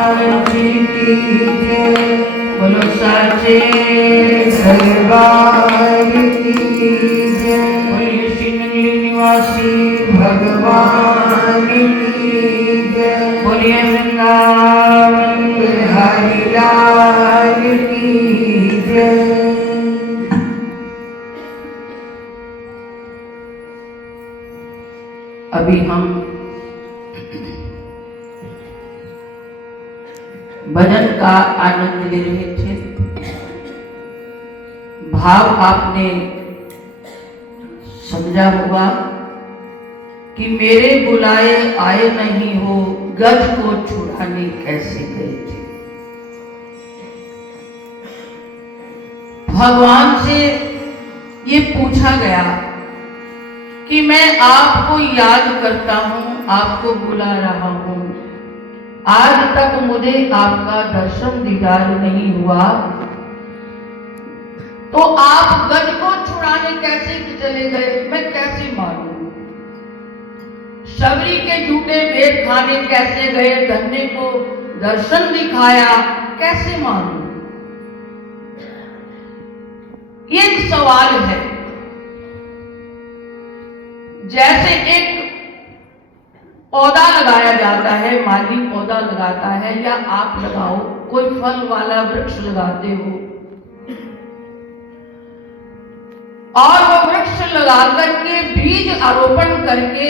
जी की जय, बोलो साचे दरबार की जय, बोलिए श्री निवासी भगवान की जय, बोलिए वृंदावन बिहारी लाल की जय। अभी हम भजन का आनंद ले रहे थे। भाव आपने समझा होगा कि मेरे बुलाए आए नहीं हो, गज को छुड़ाने कैसे गए थे। भगवान से ये पूछा गया कि मैं आपको याद करता हूं, आपको बुला रहा हूं, आज तक मुझे आपका दर्शन दीदार नहीं हुआ, तो आप गज को छुड़ाने कैसे चले गए, मैं कैसे मानूं। शबरी के झूठे वेद खाने कैसे गए, धन्य को दर्शन दिखाया कैसे मानूं। ये एक सवाल है। जैसे एक पौधा लगाया जाता है, माली पौधा लगाता है या आप लगाओ, कोई फल वाला वृक्ष लगाते हो और वो वृक्ष लगा करके बीज आरोपण करके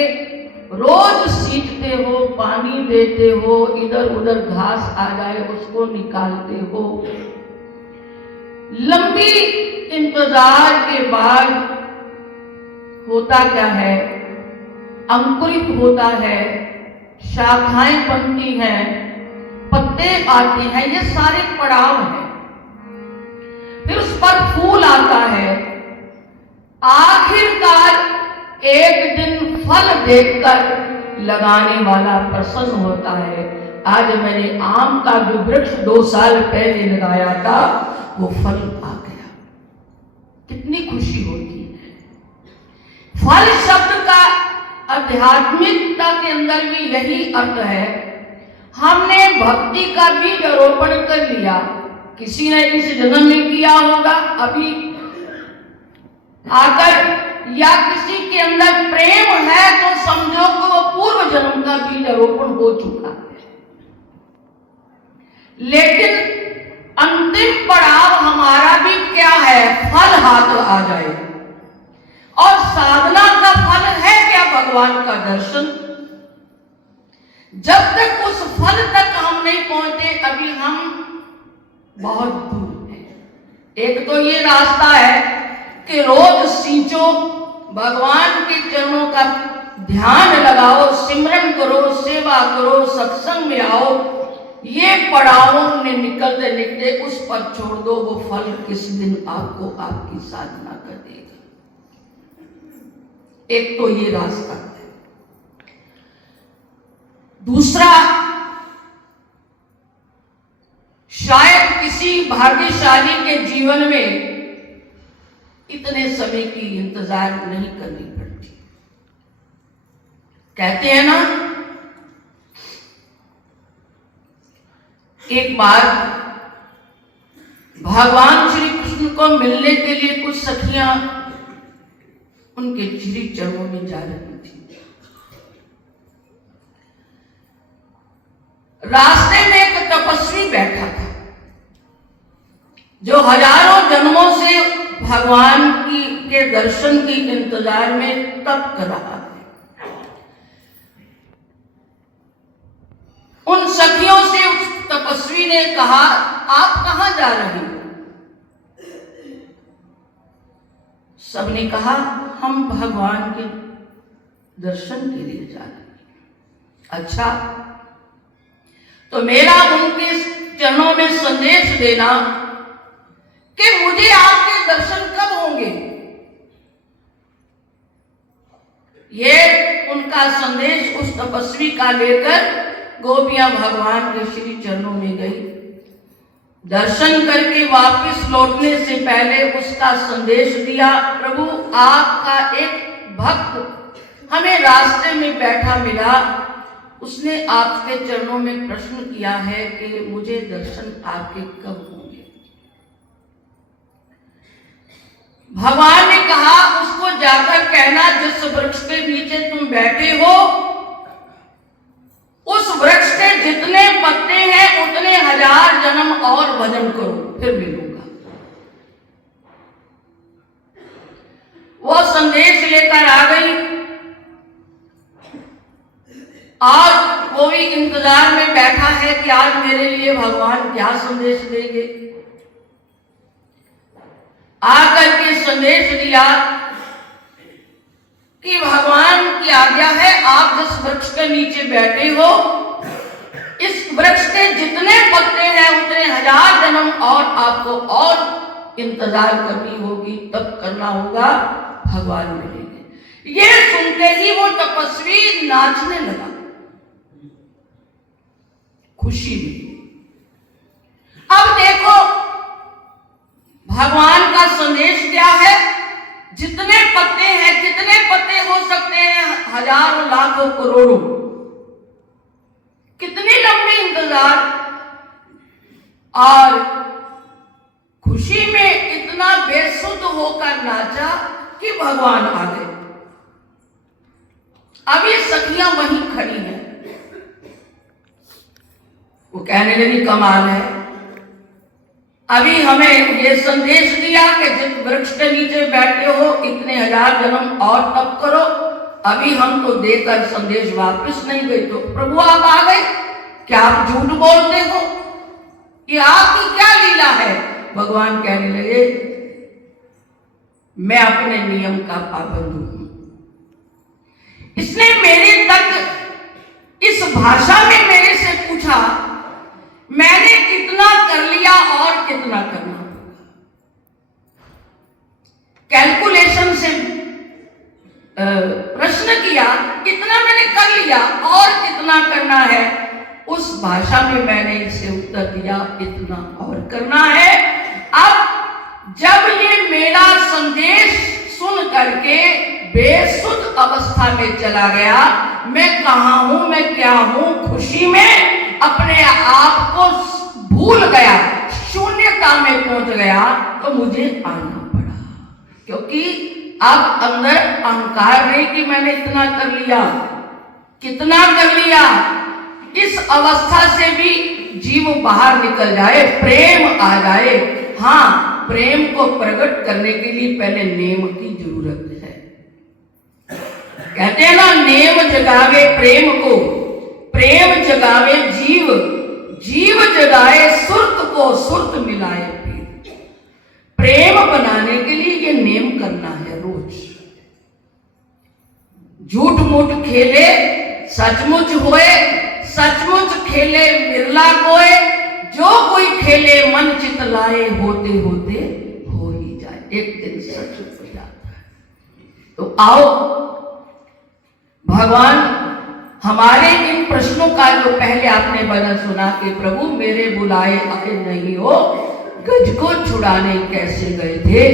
रोज सींचते हो, पानी देते हो, इधर उधर घास आ जाए उसको निकालते हो। लंबी इंतजार के बाद होता क्या है, अंकुरित होता है, शाखाएं बनती हैं, पत्ते आते हैं, ये सारे पड़ाव हैं। फिर उस पर फूल आता है, आखिरकार एक दिन फल देखकर लगाने वाला प्रसन्न होता है। आज मैंने आम का जो वृक्ष 2 साल पहले लगाया था, वो फल आ गया, कितनी खुशी होती है। फल शब्द का आध्यात्मिकता के अंदर भी यही अर्थ है। हमने भक्ति का बीज आरोपण कर लिया, किसी ने इस जन्म में किया होगा अभी आकर, या किसी के अंदर प्रेम है तो समझो कि वो पूर्व जन्म का बीज आरोपण हो चुका है। लेकिन अंतिम पड़ाव हमारा भी क्या है, फल हाथ आ जाए। और साधना का फल है क्या, भगवान का दर्शन। जब तक उस फल तक हम नहीं पहुंचे, अभी हम बहुत दूर हैं। एक तो ये रास्ता है कि रोज सींचो, भगवान के चरणों का ध्यान लगाओ, सिमरन करो, सेवा करो, सत्संग में आओ। ये पड़ावों में निकलते निकलते उस पर छोड़ दो, वो फल किस दिन आपको आपकी साधना कर देगा। एक तो ये रास्ता है। दूसरा, शायद किसी भाग्यशाली के जीवन में इतने समय की इंतजार नहीं करनी पड़ती। कहते हैं ना, एक बार भगवान श्री कृष्ण को मिलने के लिए कुछ सखियां उनके श्री चरणों में जा रही थी। रास्ते में एक तपस्वी बैठा था जो हजारों जन्मों से भगवान के दर्शन की इंतजार में तप कर रहा है। उन सखियों से उस तपस्वी ने कहा, आप कहां जा रही हो? सबने कहा, हम भगवान के दर्शन के लिए जा रहे हैं। अच्छा, तो मेरा उनके चरणों में संदेश देना कि मुझे आपके दर्शन कब होंगे। ये उनका संदेश उस तपस्वी का लेकर गोपियां भगवान के श्री चरणों में गई। दर्शन करके वापस लौटने से पहले उसका संदेश दिया, प्रभु आपका एक भक्त हमें रास्ते में बैठा मिला, उसने आपके चरणों में प्रश्न किया है कि मुझे दर्शन आपके कब होंगे। भगवान ने कहा उसको जाकर कहना जिस वृक्ष के नीचे तुम बैठे हो उस वृक्ष के जितने पत्ते हैं उतने 1000 जन्म और भजन करो फिर मिलूंगा। वो संदेश लेकर आ गई। आज कोई इंतजार में बैठा है कि आज मेरे लिए भगवान क्या संदेश देंगे। आकर के संदेश दिया कि भगवान की आज्ञा है आप जिस वृक्ष के नीचे बैठे हो इस वृक्ष के जितने पत्ते हैं उतने 1000 जन्म और आपको और इंतजार करनी होगी, तब करना होगा, भगवान मिलेंगे। ये सुनते ही वो तपस्वी नाचने लगा खुशी में। अब देखो भगवान का संदेश क्या है, जितने पत्ते हैं कितने पत्ते हो सकते हैं, हजारों लाखों करोड़ों, कितनी लंबी इंतजार, और खुशी में इतना बेसुध होकर नाचा कि भगवान आ गए। अब ये सखियां वहीं खड़ी हैं। वो कहने लगी कमाल है, अभी हमें ये संदेश दिया कि जिस वृक्ष के नीचे बैठे हो इतने 1000 जन्म और तप करो, अभी हम तो देकर संदेश वापस नहीं गए, तो प्रभु आप आ गए, क्या आप झूठ बोलते हो, ये आपकी क्या लीला है। भगवान कहने लगे मैं अपने नियम का पाबंद हूं, इसने मेरे तक इस भाषा में मेरे से पूछा, मैंने कितना कर लिया और कितना करना होगा। कैलकुलेशन से प्रश्न किया, इतना मैंने कर लिया और कितना करना है। उस भाषा में मैंने इसे उत्तर दिया, इतना और करना है। अब जब ये मेरा संदेश सुन करके बेसुध अवस्था में चला गया, मैं कहां हूं, मैं क्या हूं, खुशी में अपने आप को भूल गया, शून्यता में पहुंच गया, तो मुझे आना पड़ा, क्योंकि अब अंदर अहंकार नहीं कि मैंने इतना कर लिया, कितना कर लिया। इस अवस्था से भी जीव बाहर निकल जाए, प्रेम आ जाए। हाँ, प्रेम को प्रकट करने के लिए पहले नेम की जरूरत है। कहते हैं ना, नेम जगावे प्रेम को, प्रेम जगावे जीव, जीव जगाए सुरत को, सुरत मिलाए फिर। प्रेम बनाने के लिए ये नेम करना है रोज। झूठ मूठ खेले सचमुच होए, सचमुच खेले बिरला कोय, जो कोई खेले मन चित लाए, होते होते हो ही जाए, एक दिन सचमुच हो जाता है। तो आओ भगवान हमारे इन प्रश्नों का जो पहले आपने भजन सुना कि प्रभु मेरे बुलाए आए नहीं हो, गज को छुड़ाने कैसे गए थे,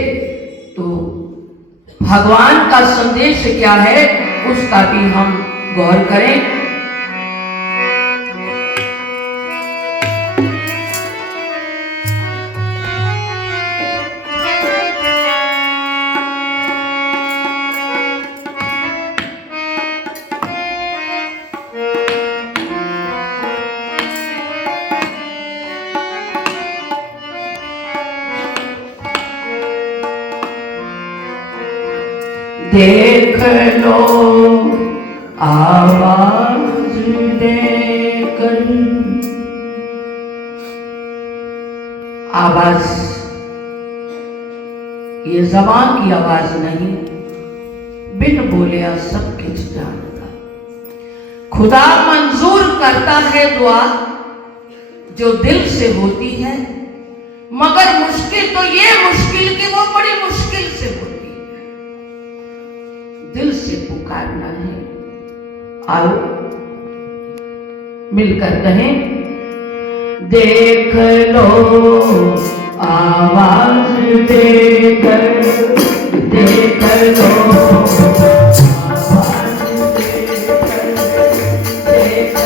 तो भगवान का संदेश क्या है उसका भी हम गौर करें। देख लो आवाज देकर, आवाज ये ज़बान की आवाज नहीं, बिन बोलिया सब कुछ जानता। खुदा मंजूर करता है दुआ जो दिल से होती है, मगर मुश्किल तो ये मुश्किल कि वो बड़ी मुश्किल से होती है। दिल से पुकारना है। आओ मिलकर कहें, देख लो आवाज देकर, देख लो आवाज देकर, देख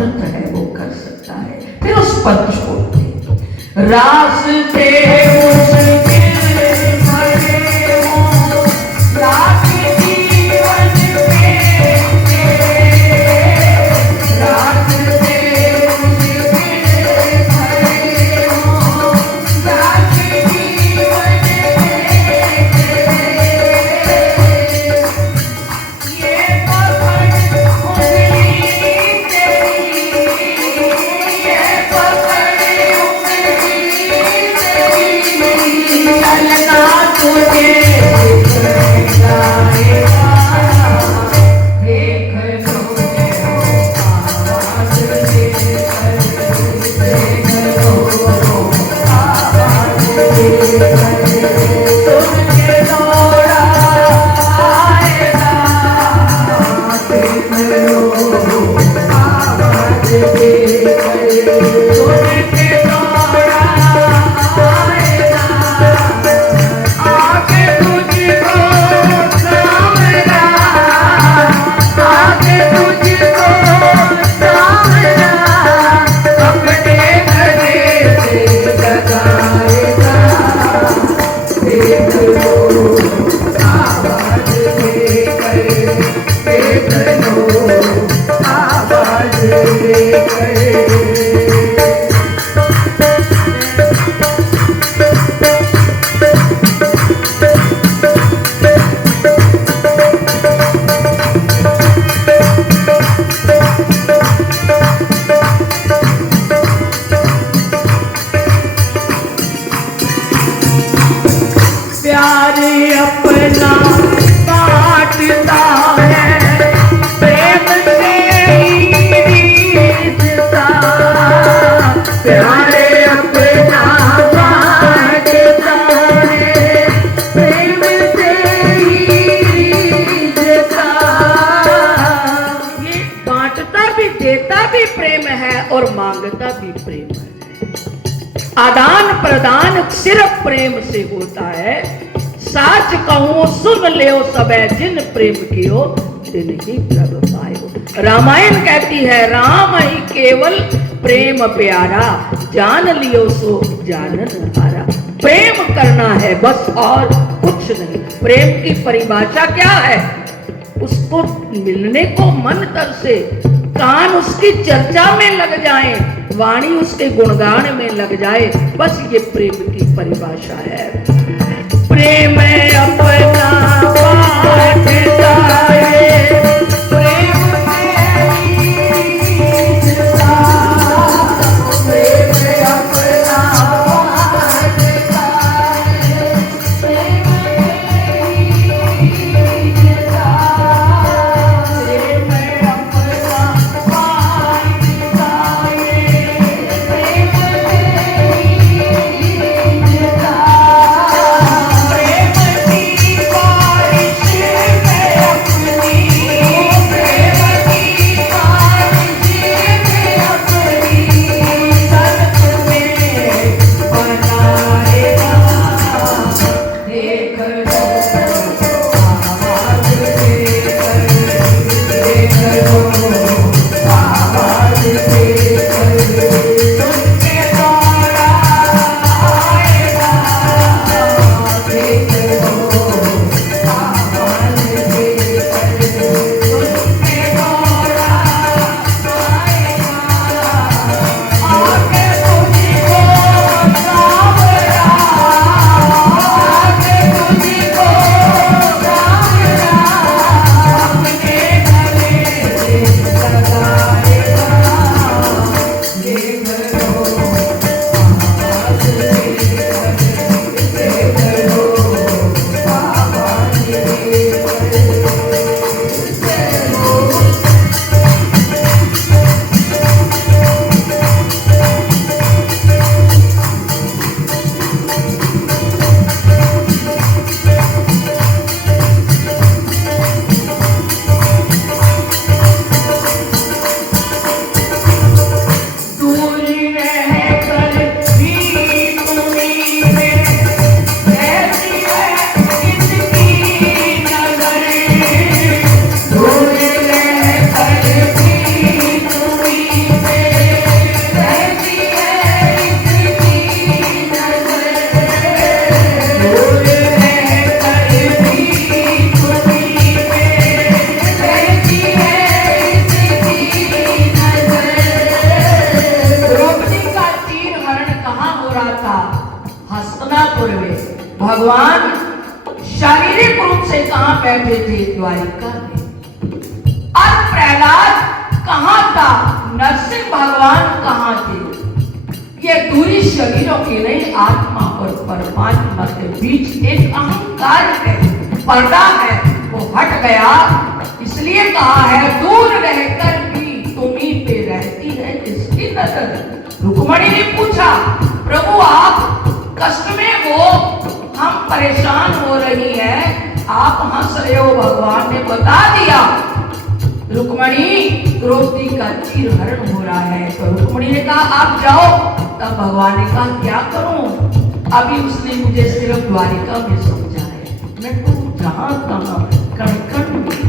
समर्थ है वो कर सकता है। फिर उस पर छोड़ दे। रास्ते उसके भरे हों, रास्ते जीवन में रास्ते उसके भरे हों, रास्ते जीवन मांगता भी प्रेम है। आदान प्रदान सिर्फ प्रेम से होता है। साच कहूं सुन ले सबे जिन प्रेम कियो दिन ही प्रभ पायो। रामायण कहती है राम ही केवल प्रेम प्यारा, जान लियो सो जानन हारा। प्रेम करना है बस और कुछ नहीं। प्रेम की परिभाषा क्या है? उसको मिलने को मन तरसे, कान उसकी चर्चा में लग जाए, वाणी उसके गुणगान में लग जाए, बस ये प्रेम की परिभाषा है। प्रेम अपना बांटता है, प्रेम शारीरिक रूप से कहां बैठे थे? द्वारिका में। और प्रहलाद कहां था? नरसिंह भगवान कहां थे? ये दूरी शरीरों की नहीं, आत्मा और परमात्मा के बीच एक अहंकार है, पर्दा है, वो हट गया। इसलिए कहा है दूर रहकर भी तुम्ही पे रहती है जिसकी नजर। रुक्मणी ने पूछा, प्रभु आप कष्ट में हो, हम परेशान हो रही हैं, आप हंस रहे हो। भगवान ने बता दिया, रुक्मणी द्रौपदी का चीर हरण हो रहा है। तो रुक्मणी ने कहा आप जाओ। तब भगवान ने कहा क्या करूं? अभी उसने मुझे सिर्फ द्वारिका में समझा है, मैं तो जहां तहां कण कण में।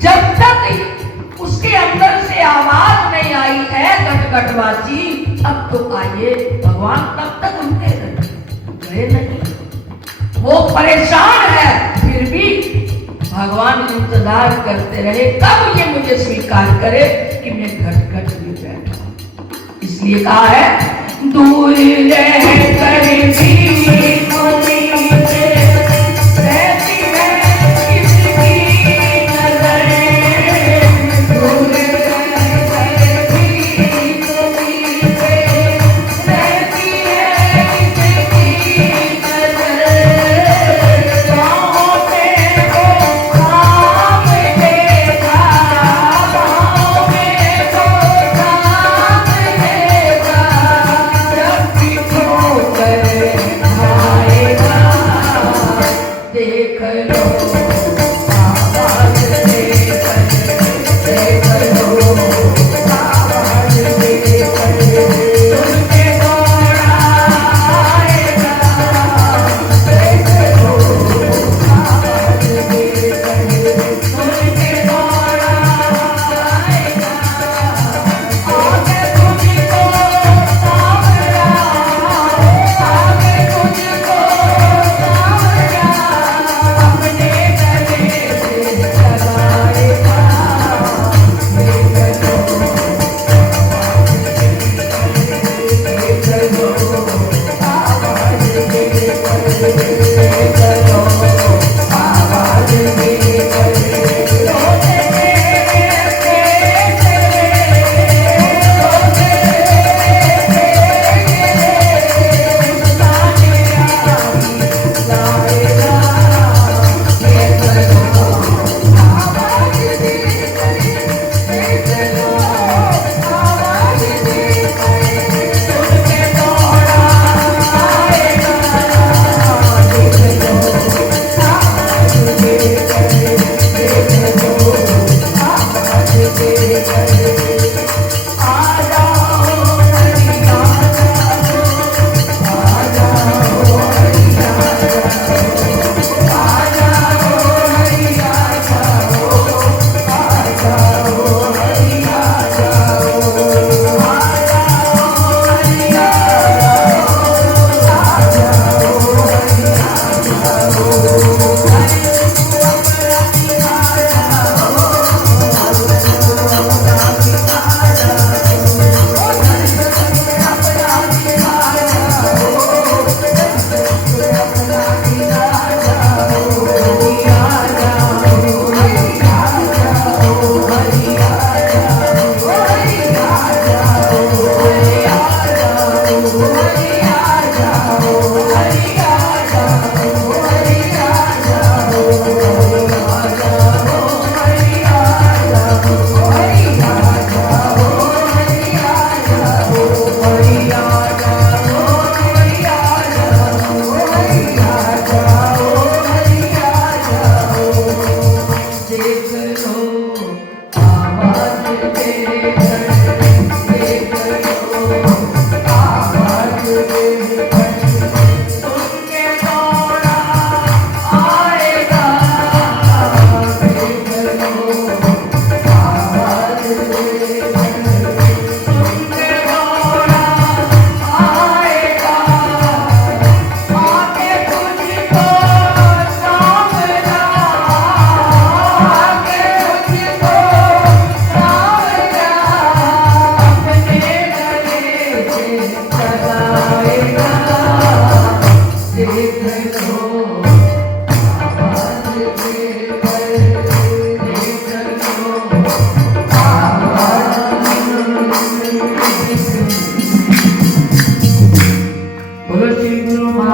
जब तक उसके अंदर से आवाज नहीं आई है गटगटवासी, अब तो आइए, भगवान तब तक उनके गए नहीं। वो परेशान है, फिर भी भगवान इंतजार करते रहे कब ये मुझे स्वीकार करे कि मैं घट घट में बैठा। इसलिए कहा है दूर रह कर भी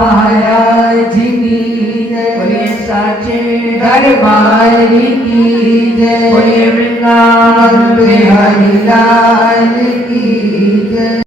महाराज की जय। बोलिए साचे दरबार की जय। बोलिए वृंदावन बिहारी लाल की जय।